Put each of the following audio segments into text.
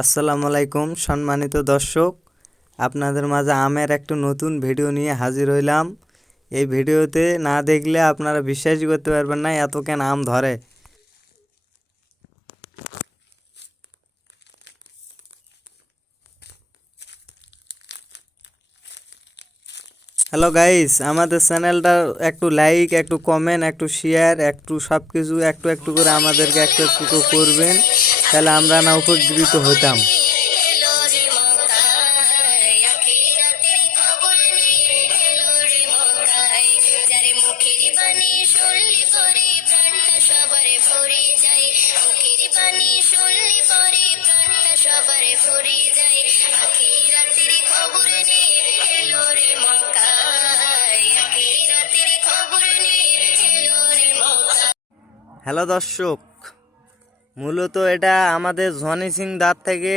আসসালামু আলাইকুম সম্মানিত দর্শক, আপনাদের মাঝে আমের একটা নতুন ভিডিও নিয়ে হাজির হইলাম। এই ভিডিওতে না দেখলে আপনারা বিশ্বাসই করতে পারবেন না এত কেন আম ধরে। হ্যালো গাইস, আমাদের চ্যানেলটা একটু লাইক, একটু কমেন্ট, একটু শেয়ার, একটু সব কিছু একটু একটু করে আমাদেরকে একটু একটু করে করবেন, তাহলে আমরা না উপকৃত হতাম। হ্যালো দর্শক, মূলত এটা আমাদের জনি সিং দার থেকে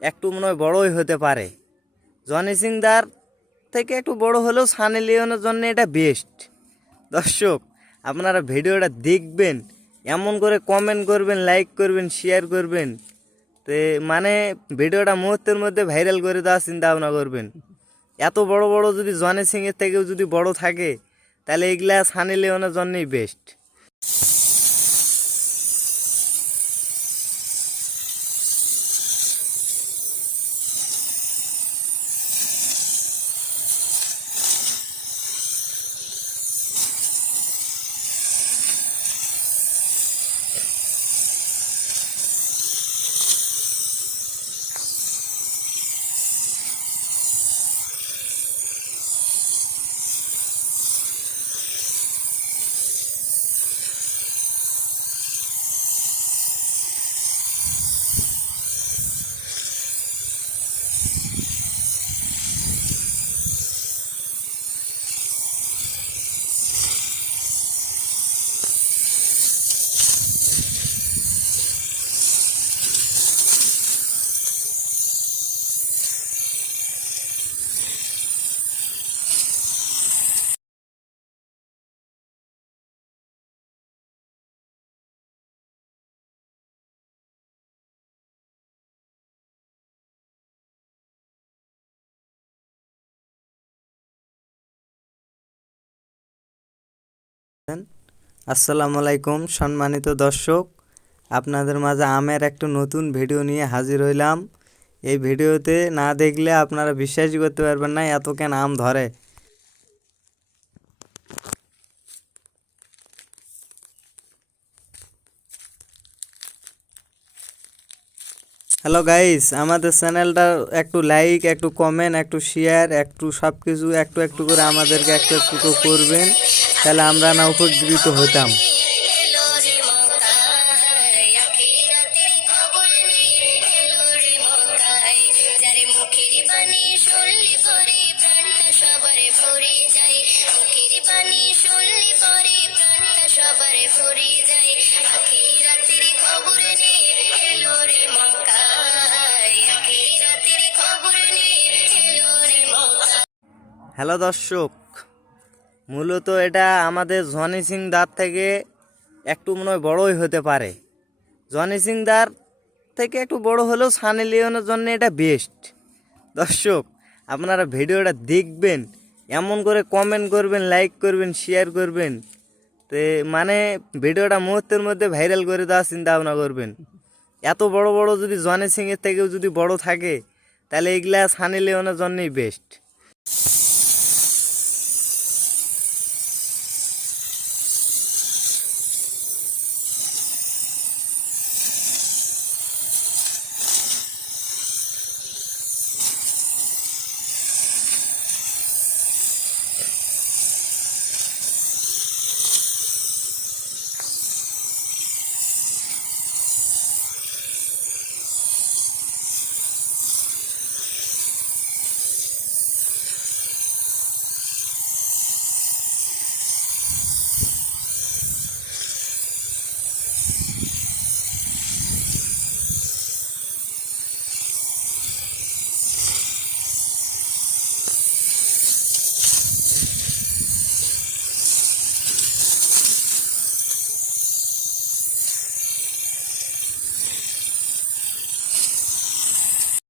একটু মনে হয় বড়ই হতে পারে। জনি সিং দার থেকে একটু বড় হলেও সানি লিওনের জন্য এটা বেস্ট। দর্শক, আপনারা ভিডিওটা দেখবেন, এমন করে কমেন্ট করবেন, লাইক করবেন, শেয়ার করবেন, তো মানে ভিডিওটা মুহূর্তের মধ্যে ভাইরাল করে দেওয়ার চিন্তা ভাবনা করবেন। এত বড় বড় যদি জনি সিংয়ের থেকেও যদি বড় থাকে, তাহলে এগুলা সানি লিওনের জন্যই বেস্ট। আসসালামু আলাইকুম সম্মানিত দর্শক, আপনাদের মাঝে আমের একটা নতুন ভিডিও নিয়ে হাজির হইলাম। এই ভিডিওতে না দেখলে আপনারা বিশ্বাসই করতে পারবেন না এত কেন আম ধরে। হ্যালো গাইস, আমাদের চ্যানেলটা একটু লাইক, একটু কমেন্ট, একটু শেয়ার, একটু সব কিছু একটু একটু করে আমাদেরকে একটু একটু করে করবেন, তাহলে আমরা না উপকৃত হতাম। হ্যালো দর্শক, মূলত এটা আমাদের জনি সিং দার থেকে একটু মনে হয় বড়ই হতে পারে। জনি সিং দার থেকে একটু বড় হলেও সানি লিওনের জন্য এটা বেস্ট। দর্শক, আপনারা ভিডিওটা দেখবেন, এমন করে কমেন্ট করবেন, লাইক করবেন, শেয়ার করবেন, তো মানে ভিডিওটা মুহূর্তের মধ্যে ভাইরাল করে দেওয়ার চিন্তা ভাবনা করবেন। এত বড় বড় যদি জনি সিংয়ের থেকেও যদি বড় থাকে, তাহলে এগুলা সানি লিওনের জন্যই বেস্ট।